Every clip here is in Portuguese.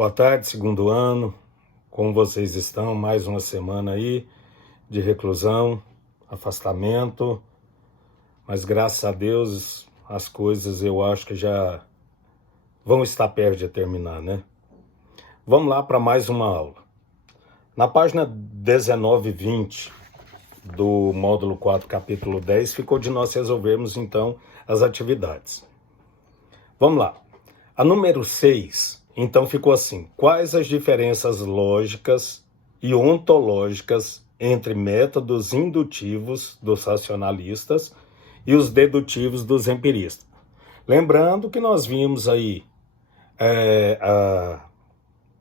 Boa tarde, segundo ano. Como vocês estão? Mais uma semana aí de reclusão, afastamento. Mas graças a Deus as coisas eu acho que já vão estar perto de terminar, né? Vamos lá para mais uma aula. Na página 19 e 20 do módulo 4, capítulo 10, ficou de nós resolvermos então as atividades. Vamos lá. A número 6, então, ficou assim: quais as diferenças lógicas e ontológicas entre métodos indutivos dos racionalistas e os dedutivos dos empiristas? Lembrando que nós vimos aí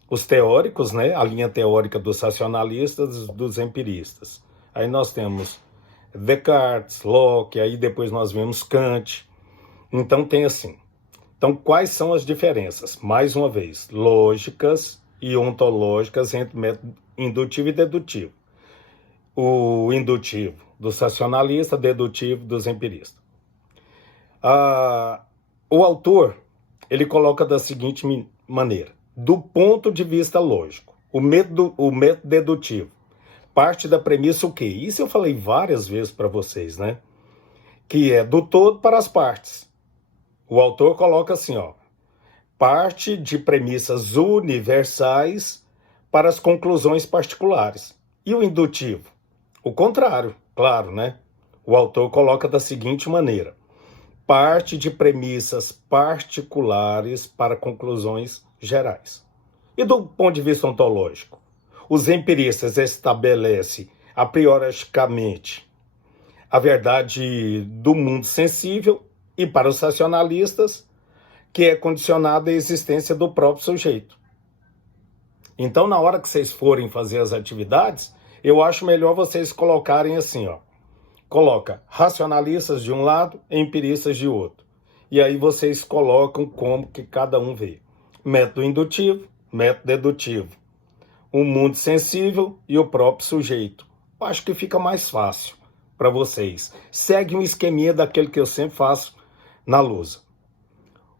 os teóricos, né? A linha teórica dos racionalistas, dos empiristas. Aí nós temos Descartes, Locke, aí depois nós vemos Kant. Então tem assim. Então, quais são as diferenças? Mais uma vez, lógicas e ontológicas entre método indutivo e dedutivo. O indutivo dos racionalistas, dedutivo dos empiristas. O autor, ele coloca da seguinte maneira: do ponto de vista lógico, o método dedutivo parte da premissa o quê? Isso eu falei várias vezes para vocês, né? Que é do todo para as partes. O autor coloca assim, ó: parte de premissas universais para as conclusões particulares. E o indutivo? O contrário, claro, né? O autor coloca da seguinte maneira: parte de premissas particulares para conclusões gerais. E do ponto de vista ontológico? Os empiristas estabelecem a prioricamente a verdade do mundo sensível, e para os racionalistas, que é condicionada à existência do próprio sujeito. Então, na hora que vocês forem fazer as atividades, eu acho melhor vocês colocarem assim, ó. Coloca racionalistas de um lado, empiristas de outro. E aí vocês colocam como que cada um vê. Método indutivo, método dedutivo. O mundo sensível e o próprio sujeito. Eu acho que fica mais fácil para vocês. Segue um esqueminha daquele que eu sempre faço na lousa.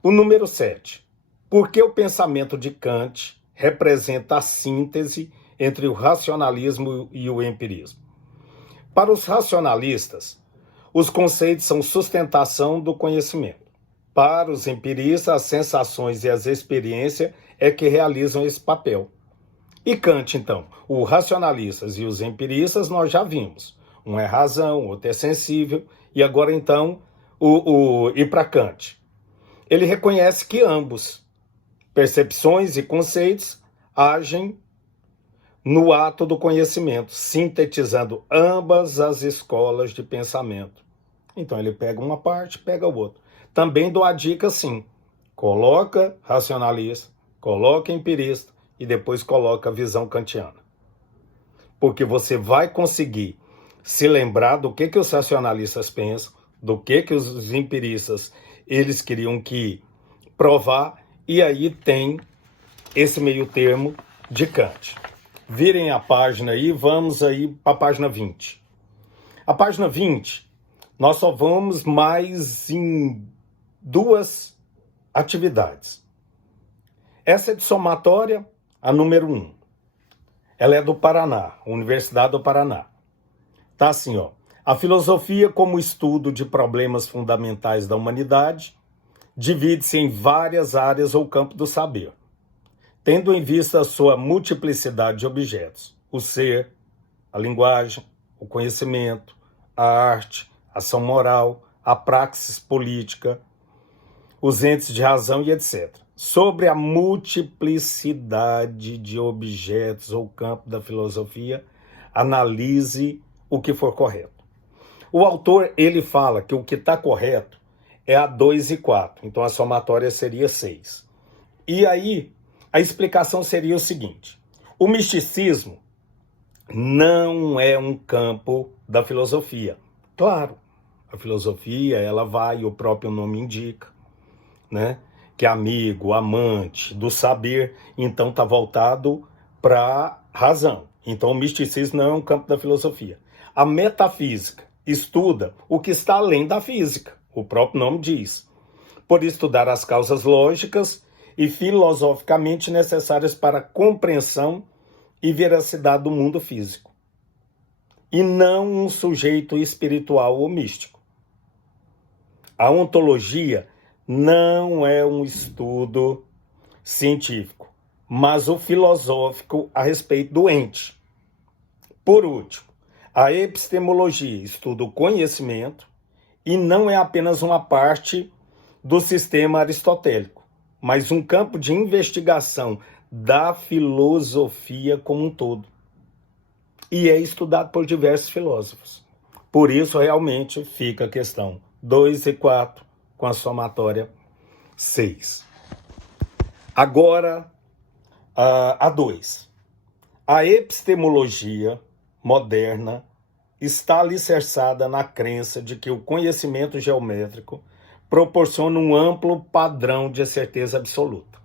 O número 7. Por que o pensamento de Kant representa a síntese entre o racionalismo e o empirismo? Para os racionalistas, os conceitos são sustentação do conhecimento. Para os empiristas, as sensações e as experiências é que realizam esse papel. E Kant, então? Os racionalistas e os empiristas nós já vimos. Um é razão, outro é sensível. E agora, então, e para Kant? Ele reconhece que ambos, percepções e conceitos, agem no ato do conhecimento, sintetizando ambas as escolas de pensamento. Então ele pega uma parte, pega o outro. Também dou a dica assim: coloca racionalista, coloca empirista e depois coloca a visão kantiana. Porque você vai conseguir se lembrar do que os racionalistas pensam, do que os empiristas eles queriam que provar, e aí tem esse meio termo de Kant. Virem a página aí, vamos aí para a página 20. A página 20, nós só vamos mais em duas atividades. Essa é de somatória, a número 1. Ela é do Paraná, Universidade do Paraná. Tá assim, ó. A filosofia como estudo de problemas fundamentais da humanidade divide-se em várias áreas ou campo do saber, tendo em vista a sua multiplicidade de objetos: o ser, a linguagem, o conhecimento, a arte, a ação moral, a praxis política, os entes de razão e etc. Sobre a multiplicidade de objetos ou campo da filosofia, analise o que for correto. O autor, ele fala que o que está correto é a 2 e 4, então a somatória seria 6. E aí, a explicação seria o seguinte: o misticismo não é um campo da filosofia. Claro, a filosofia, ela vai, o próprio nome indica, né? Que é amigo, amante do saber, então está voltado para a razão. Então o misticismo não é um campo da filosofia. A metafísica estuda o que está além da física, o próprio nome diz. Por estudar as causas lógicas e filosoficamente necessárias para a compreensão e veracidade do mundo físico, e não um sujeito espiritual ou místico. A ontologia não é um estudo científico, mas o filosófico a respeito do ente. Por último, a epistemologia estuda o conhecimento e não é apenas uma parte do sistema aristotélico, mas um campo de investigação da filosofia como um todo. E é estudado por diversos filósofos. Por isso, realmente, fica a questão 2 e 4 com a somatória 6. Agora, a 2. A epistemologia moderna está alicerçada na crença de que o conhecimento geométrico proporciona um amplo padrão de certeza absoluta,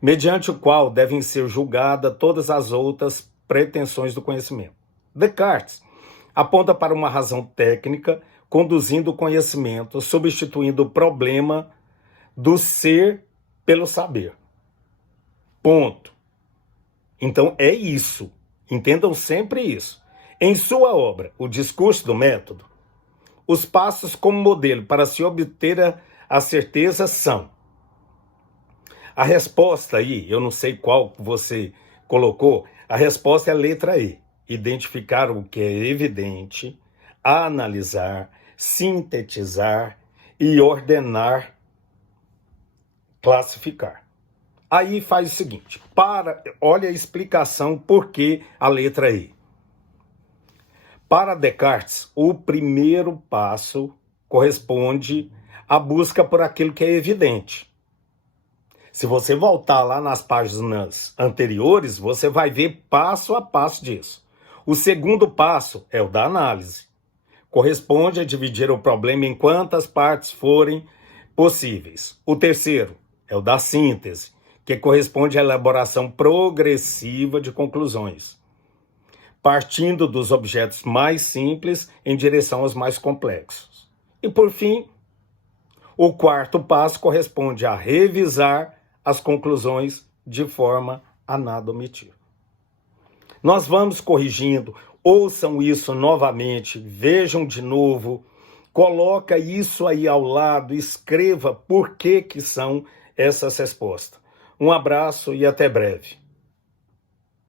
mediante o qual devem ser julgadas todas as outras pretensões do conhecimento. Descartes aponta para uma razão técnica, conduzindo o conhecimento, substituindo o problema do ser pelo saber. Ponto. Então é isso. Entendam sempre isso. Em sua obra, O Discurso do Método, os passos como modelo para se obter a certeza são: a resposta aí, eu não sei qual você colocou, a resposta é a letra E. Identificar o que é evidente, analisar, sintetizar e ordenar, classificar. Aí faz o seguinte, olha a explicação por que a letra E. Para Descartes, o primeiro passo corresponde à busca por aquilo que é evidente. Se você voltar lá nas páginas anteriores, você vai ver passo a passo disso. O segundo passo é o da análise. Corresponde a dividir o problema em quantas partes forem possíveis. O terceiro é o da síntese, que corresponde à elaboração progressiva de conclusões, partindo dos objetos mais simples em direção aos mais complexos. E, por fim, o quarto passo corresponde a revisar as conclusões de forma a nada omitir. Nós vamos corrigindo, ouçam isso novamente, vejam de novo, coloca isso aí ao lado, escreva por que são essas respostas. Um abraço e até breve.